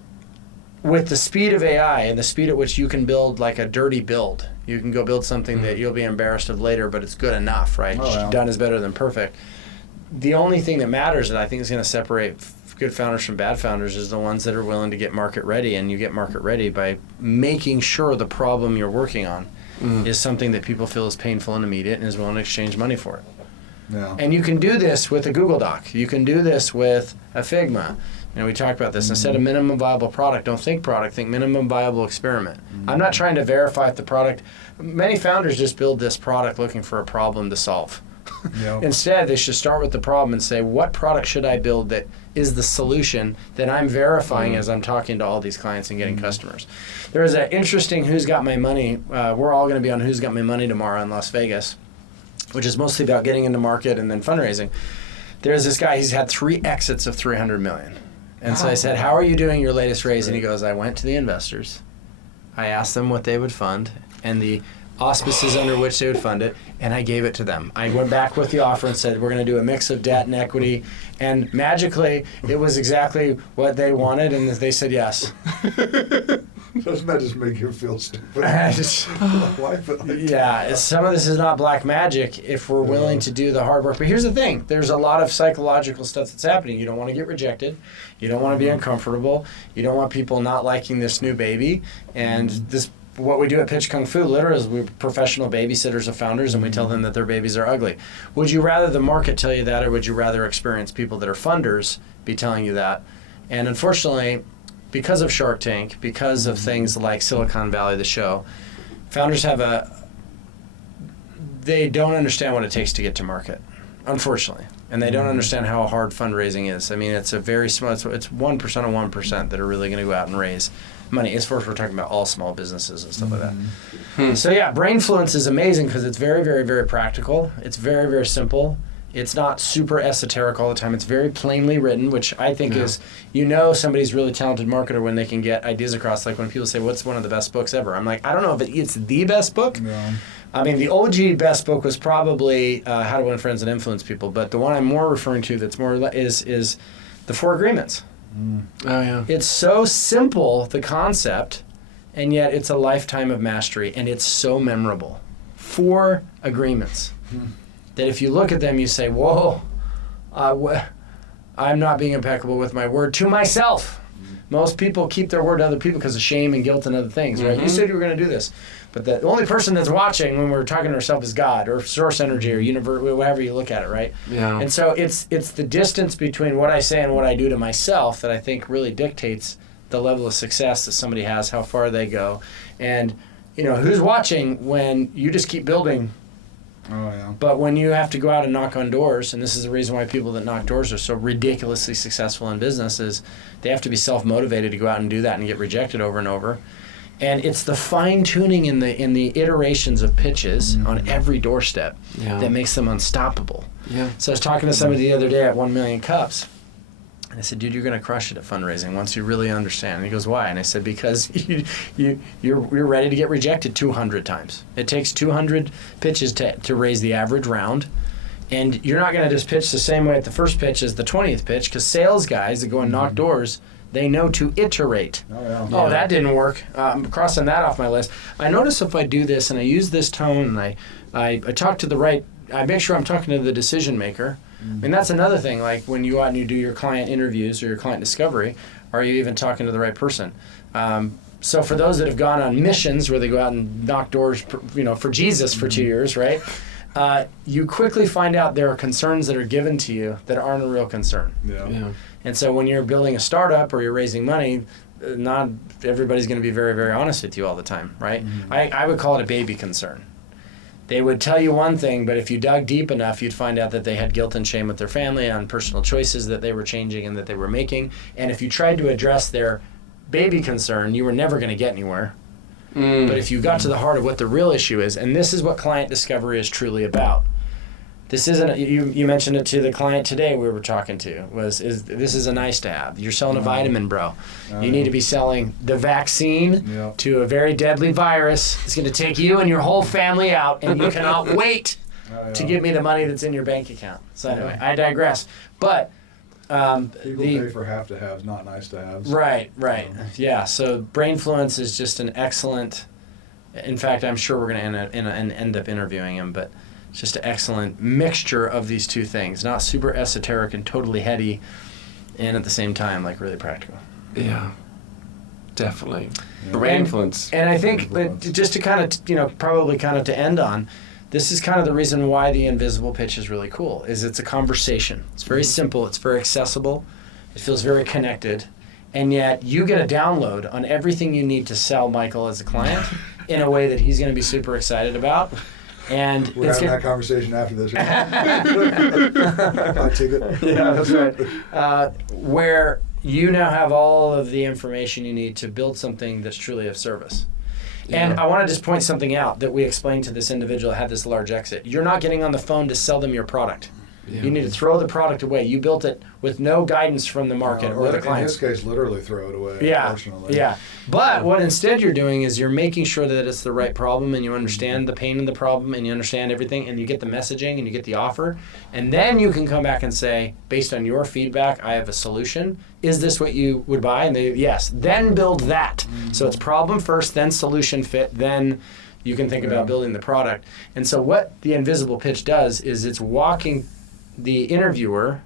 with the speed of AI and the speed at which you can build like a dirty build, you can go build something that you'll be embarrassed of later, but it's good enough, right? Done is better than perfect. The only thing that matters that I think is going to separate good founders from bad founders is the ones that are willing to get market ready, and you get market ready by making sure the problem you're working on is something that people feel is painful and immediate and is willing to exchange money for it. Yeah. And you can do this with a Google Doc. You can do this with a Figma. We talked about this. Instead of minimum viable product, don't think product, think minimum viable experiment. I'm not trying to verify if the product, many founders just build this product looking for a problem to solve. Yep. Instead, they should start with the problem and say, what product should I build that is the solution that I'm verifying as I'm talking to all these clients and getting customers. There is an interesting Who's Got My Money. We're all going to be on Who's Got My Money tomorrow in Las Vegas, which is mostly about getting into market and then fundraising. There's this guy, he's had 3 exits of $300 million. And so I said, how are you doing your latest raise? And he goes, I went to the investors. I asked them what they would fund and the auspices under which they would fund it, and I gave it to them. I went back with the offer and said, we're going to do a mix of debt and equity. And magically, it was exactly what they wanted, and they said yes. Doesn't that just make you feel stupid? Yeah, some of this is not black magic if we're willing to do the hard work. But here's the thing. There's a lot of psychological stuff that's happening. You don't want to get rejected. You don't want to be uncomfortable. You don't want people not liking this new baby. And this, what we do at Pitch Kung Fu literally is we're professional babysitters of founders, and we tell them that their babies are ugly. Would you rather the market tell you that, or would you rather experienced people that are funders be telling you that? And unfortunately, because of Shark Tank, because of things like Silicon Valley, the show, founders they don't understand what it takes to get to market, unfortunately. And they don't understand how hard fundraising is. I mean, it's a very small, it's 1% of 1% that are really going to go out and raise money. As far as we're talking about all small businesses and stuff like that. So yeah, Brainfluence is amazing because it's very, very, very practical. It's very, very simple. It's not super esoteric all the time. It's very plainly written, which I think is, somebody's really talented marketer when they can get ideas across. Like when people say, what's one of the best books ever? I'm like, I don't know if it's the best book. No. I mean, the OG best book was probably How to Win Friends and Influence People, but the one I'm more referring to that's more is The 4 Agreements. Oh, yeah. It's so simple, the concept, and yet it's a lifetime of mastery, and it's so memorable. 4 agreements. That if you look at them, you say, whoa, I'm not being impeccable with my word to myself. Most people keep their word to other people because of shame and guilt and other things, right? You said you were going to do this. But the only person that's watching when we're talking to ourselves is God or source energy or universe, whatever you look at it, right? Yeah. And so it's the distance between what I say and what I do to myself that I think really dictates the level of success that somebody has, how far they go. And, who's watching when you just keep building. Oh, yeah. But when you have to go out and knock on doors, and this is the reason why people that knock doors are so ridiculously successful in business, is they have to be self-motivated to go out and do that and get rejected over and over. And it's the fine-tuning in the iterations of pitches on every doorstep that makes them unstoppable. Yeah. So I was talking to somebody the other day at 1 Million Cups, and I said, dude, you're going to crush it at fundraising once you really understand. And he goes, why? And I said, because you're ready to get rejected 200 times. It takes 200 pitches to raise the average round. And you're not going to just pitch the same way at the first pitch as the 20th pitch, because sales guys that go and knock doors, they know to iterate. Oh, that didn't work. I'm crossing that off my list. I notice if I do this and I use this tone and I talk to the right, I make sure I'm talking to the decision maker. And that's another thing, like when you go out and you do your client interviews or your client discovery, are you even talking to the right person? So for those that have gone on missions where they go out and knock doors, for Jesus for 2 years, right? You quickly find out there are concerns that are given to you that aren't a real concern. Yeah. And so when you're building a startup or you're raising money, not everybody's going to be very, very honest with you all the time, right? I would call it a baby concern. They would tell you one thing, but if you dug deep enough, you'd find out that they had guilt and shame with their family on personal choices that they were changing and that they were making. And if you tried to address their baby concern, you were never going to get anywhere. But if you got to the heart of what the real issue is, and this is what client discovery is truly about. This isn't, you mentioned it to the client today we were talking to, this is a nice to have. You're selling a vitamin, bro. You need to be selling the vaccine to a very deadly virus. It's going to take you and your whole family out, and you cannot wait to give me the money that's in your bank account. So anyway, I digress. But people pay for have to haves, not nice to haves. Right. Yeah, so Brainfluence is just an excellent, in fact, I'm sure we're going to end up interviewing him, but it's just an excellent mixture of these two things. Not super esoteric and totally heady, and at the same time, like really practical. Yeah, definitely. Brainfluence. And I think that just to kind of, probably kind of to end on, this is kind of the reason why the invisible pitch is really cool, is it's a conversation. It's very simple. It's very accessible. It feels very connected. And yet you get a download on everything you need to sell Michael as a client in a way that he's going to be super excited about. And we're having that conversation after this. Right? Yeah, that's right. Where you now have all of the information you need to build something that's truly of service. Yeah. And I want to just point something out that we explained to this individual that had this large exit. You're not getting on the phone to sell them your product. Yeah. You need to throw the product away. You built it with no guidance from the market or the clients. In his case, literally throw it away. Yeah, yeah. But what instead you're doing is you're making sure that it's the right problem and you understand the pain of the problem and you understand everything and you get the messaging and you get the offer. And then you can come back and say, based on your feedback, I have a solution. Is this what you would buy? And they, yes. Then build that. Mm-hmm. So it's problem first, then solution fit, then you can think about building the product. And so what the invisible pitch does is it's walking the interviewer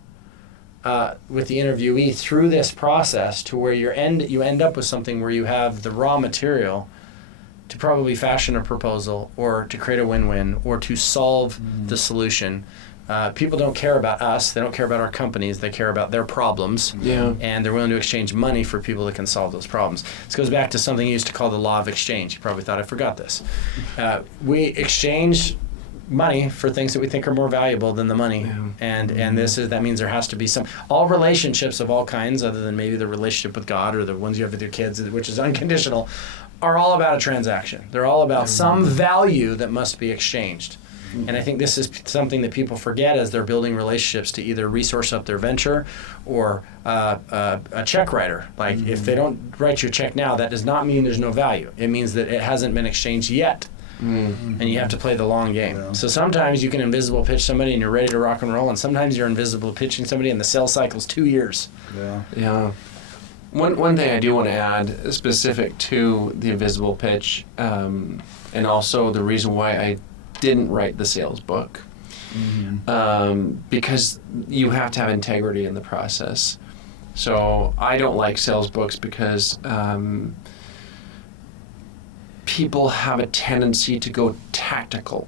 with the interviewee through this process to where you end up with something where you have the raw material to probably fashion a proposal or to create a win-win or to solve the solution. People don't care about us. They don't care about our companies. They care about their problems. Yeah. And they're willing to exchange money for people that can solve those problems. This goes back to something you used to call the law of exchange. You probably thought I forgot this. We exchange money for things that we think are more valuable than the money. Yeah. And that means there has to be all relationships of all kinds, other than maybe the relationship with God or the ones you have with your kids, which is unconditional, are all about a transaction. They're all about some value that must be exchanged. And I think this is something that people forget as they're building relationships to either resource up their venture or a check writer. Like if they don't write your check now, that does not mean there's no value. It means that it hasn't been exchanged yet. And you have to play the long game. Yeah. So sometimes you can invisible pitch somebody and you're ready to rock and roll, and sometimes you're invisible pitching somebody and the sales cycle's 2 years. Yeah. One thing I do want to add specific to the invisible pitch, and also the reason why I didn't write the sales book, because you have to have integrity in the process. So I don't like sales books because people have a tendency to go tactical.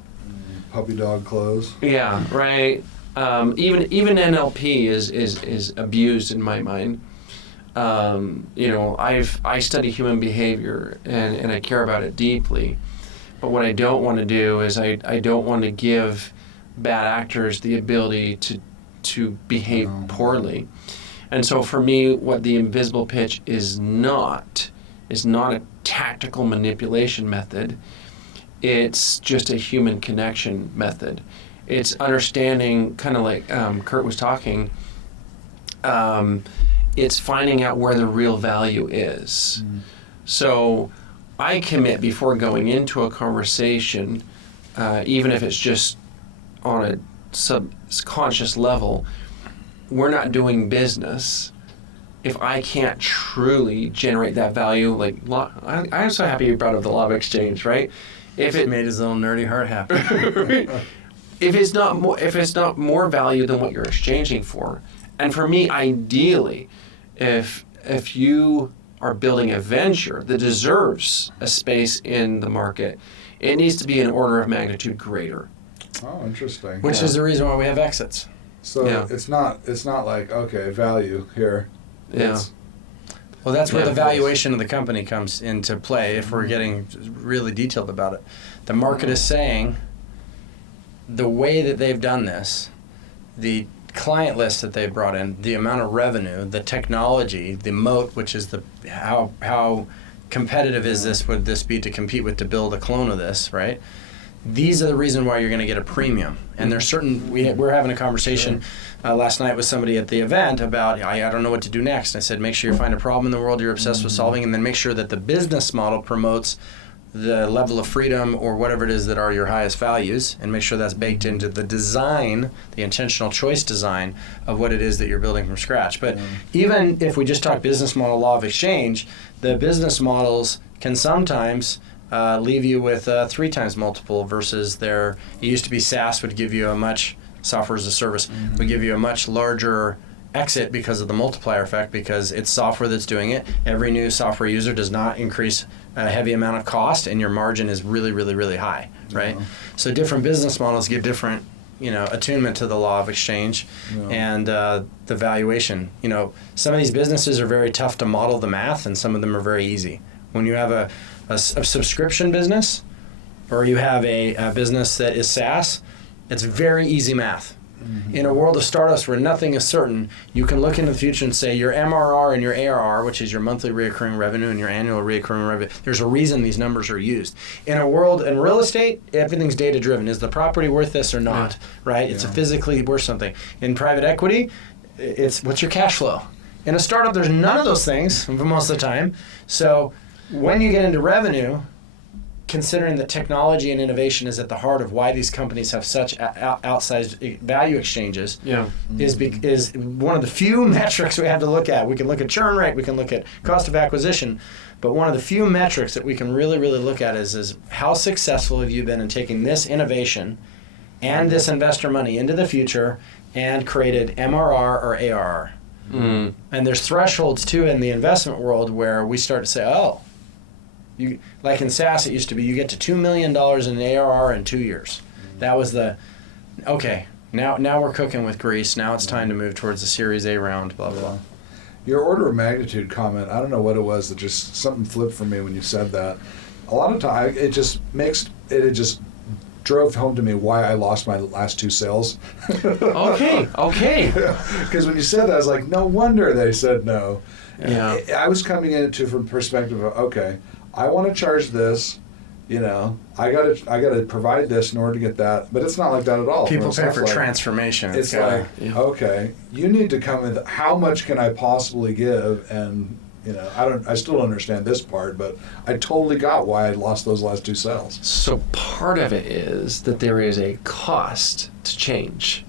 Puppy dog clothes. Yeah, right. Even NLP is abused in my mind. I study human behavior and I care about it deeply. But what I don't want to do is I don't want to give bad actors the ability to behave poorly. And so for me, what the invisible pitch is not a tactical manipulation method. It's just a human connection method. It's understanding, kind of like Kurt was talking, it's finding out where the real value is. So I commit before going into a conversation, even if it's just on a subconscious level, we're not doing business if I can't truly generate that value. Like, I'm so happy you brought up the law of exchange, right? If it made his little nerdy heart happy. If it's not more value than what you're exchanging for, and for me, ideally, if you are building a venture that deserves a space in the market, it needs to be an order of magnitude greater. Oh, interesting. Which is the reason why we have exits. So it's not like, okay, value here. Yeah. Well, that's where the valuation of the company comes into play if we're getting really detailed about it. The market is saying the way that they've done this, the client list that they've brought in, the amount of revenue, the technology, the moat, which is how competitive would this be to compete with to build a clone of this, right? These are the reason why you're going to get a premium. And there's certain, we're having a conversation last night with somebody at the event about, I don't know what to do next. I said, make sure you find a problem in the world you're obsessed with solving, and then make sure that the business model promotes the level of freedom or whatever it is that are your highest values, and make sure that's baked into the design, the intentional choice design of what it is that you're building from scratch. But even if we just talk business model law of exchange, the business models can sometimes leave you with 3 times multiple versus it used to be SaaS would give you a much, software as a service, would give you a much larger exit because of the multiplier effect, because it's software that's doing it. Every new software user does not increase a heavy amount of cost, and your margin is really, really, really high, right? So different business models give different attunement to the law of exchange and the valuation. Some of these businesses are very tough to model the math, and some of them are very easy. When you have a subscription business, or you have a business that is SaaS, it's very easy math. Mm-hmm. In a world of startups where nothing is certain, you can look into the future and say your MRR and your ARR, which is your monthly recurring revenue and your annual recurring revenue, there's a reason these numbers are used. In a world in real estate, everything's data driven. Is the property worth this or not? Right? It's physically worth something. In private equity, it's what's your cash flow? In a startup, there's none of those things most of the time. So when you get into revenue, considering that technology and innovation is at the heart of why these companies have such outsized value exchanges, is one of the few metrics we have to look at. We can look at churn rate, we can look at cost of acquisition, but one of the few metrics that we can really, really look at is how successful have you been in taking this innovation and this investor money into the future and created MRR or ARR. Mm. And there's thresholds too in the investment world where we start to say, like in SaaS, it used to be you get to $2 million in ARR in 2 years. That was now we're cooking with grease. Now it's time to move towards the Series A round, blah, blah, blah. Your order of magnitude comment, I don't know what it was that just something flipped for me when you said that. A lot of time, it just drove home to me why I lost my last 2 sales. Okay. Because when you said that, I was like, no wonder they said no. Yeah. I was coming in from the perspective of, okay, I want to charge this, I gotta provide this in order to get that, but it's not like that at all. People pay for transformation. It's like, okay, you need to come with how much can I possibly give, and I still don't understand this part, but I totally got why I lost those last 2 sales. So part of it is that there is a cost to change.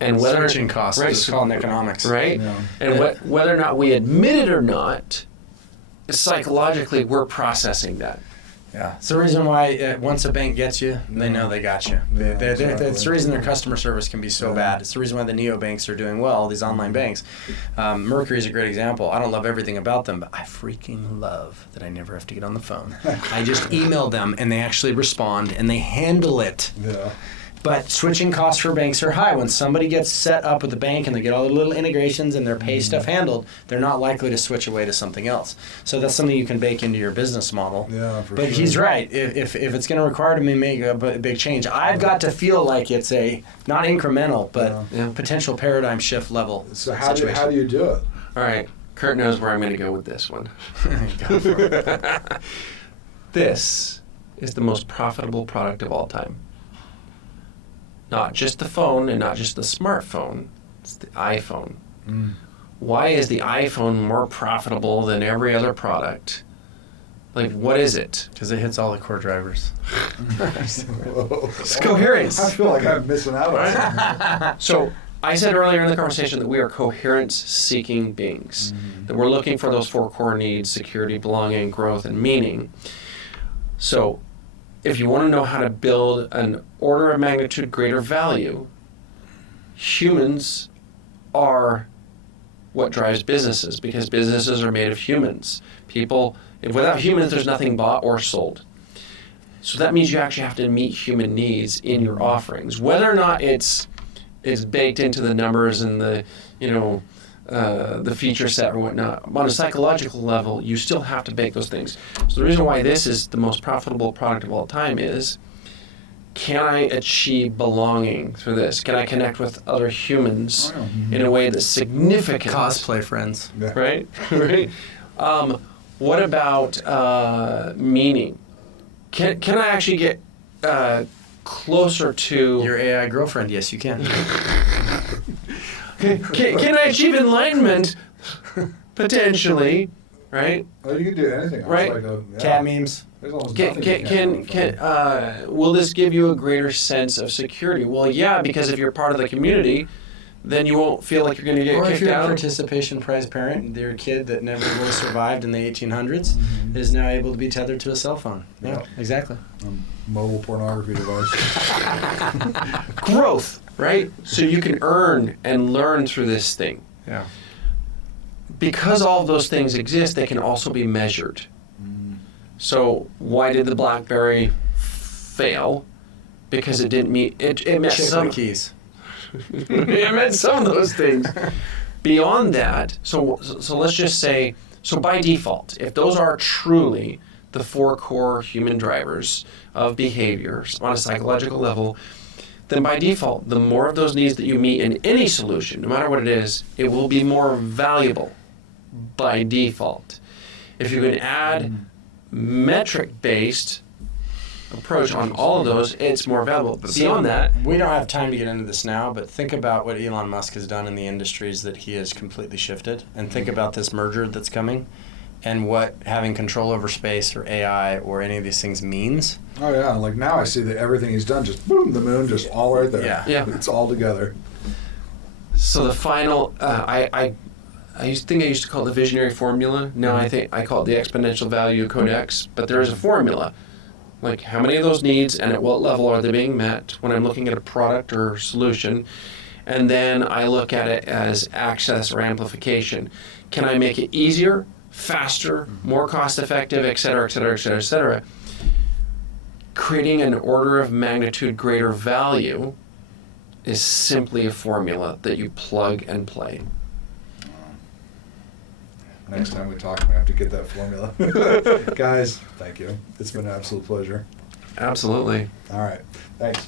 And whether switching costs, right, it's called in economics, right? Yeah. And whether or not we admit it or not, psychologically we're processing that. Yeah, it's the reason why once a bank gets you, they know they got you. It's the reason their customer service can be so bad. It's the reason why the neobanks are doing well, these online banks. Mercury is a great example. I don't love everything about them, but I freaking love that I never have to get on the phone. I just email them, and they actually respond, and they handle it. Yeah. But switching costs for banks are high. When somebody gets set up with the bank and they get all the little integrations and their pay stuff handled, they're not likely to switch away to something else. So that's something you can bake into your business model. Yeah, for but sure. He's right. If it's going to require me to make a big change, I've got to feel like it's a not incremental, but potential paradigm shift level situation. So how do you do it? All right. Kurt knows where I'm going to go with this one. Go for it. This is the most profitable product of all time. Not just the phone and not just the smartphone, it's the iPhone. Mm. Why is the iPhone more profitable than every other product? Like, what is it? Because it hits all the core drivers. It's coherence. I feel like I'm missing out on something. So, I said earlier in the conversation that we are coherence-seeking beings, that we're looking for those 4 core needs: security, belonging, growth, and meaning. So, if you want to know how to build an order of magnitude greater value, humans are what drives businesses, because businesses are made of humans. Without humans, there's nothing bought or sold. So that means you actually have to meet human needs in your offerings, whether or not it's baked into the numbers and the feature set or whatnot. On a psychological level, you still have to bake those things. So the reason why this is the most profitable product of all time is, can I achieve belonging through this? Can I connect with other humans in a way that's significant? Cosplay friends. Yeah. Right? Right? What about meaning? Can I actually get closer to... Your AI girlfriend? Yes, you can. Can I achieve enlightenment? Potentially, right? Oh, you can do anything. Right. Cat memes. Will this give you a greater sense of security? Well, yeah, because if you're part of the community, then you won't feel like you're going to get kicked out. Or if you're a participation prize parent, their kid that never really survived in the 1800s is now able to be tethered to a cell phone. Yeah, exactly. Mobile pornography device. Growth, right? So you can earn and learn through this thing. Yeah. Because all of those things exist, they can also be measured. So why did the BlackBerry fail? because it didn't meet it. It met some keys. it meant some of those things. Beyond that, so let's just say, so by default, if those are truly the 4 core human drivers of behaviors on a psychological level, then by default, the more of those needs that you meet in any solution, no matter what it is, it will be more valuable by default. If you can add metric-based approach on all of those, it's more valuable. But beyond that, we don't have time to get into this now, but think about what Elon Musk has done in the industries that he has completely shifted, and think about this merger that's coming and what having control over space or AI or any of these things means. Oh yeah, like now I see that everything he's done, just boom, the moon just all right there. Yeah. It's all together. So the final, I used to call it the visionary formula. Now I think I call it the exponential value codex, but there is a formula. Like how many of those needs and at what level are they being met when I'm looking at a product or solution. And then I look at it as access or amplification. Can I make it easier, faster, more cost effective, et cetera, et cetera, et cetera, et cetera? Creating an order of magnitude greater value is simply a formula that you plug and play. Next time we talk, we have to get that formula. Guys, thank you. It's been an absolute pleasure. Absolutely. All right. Thanks.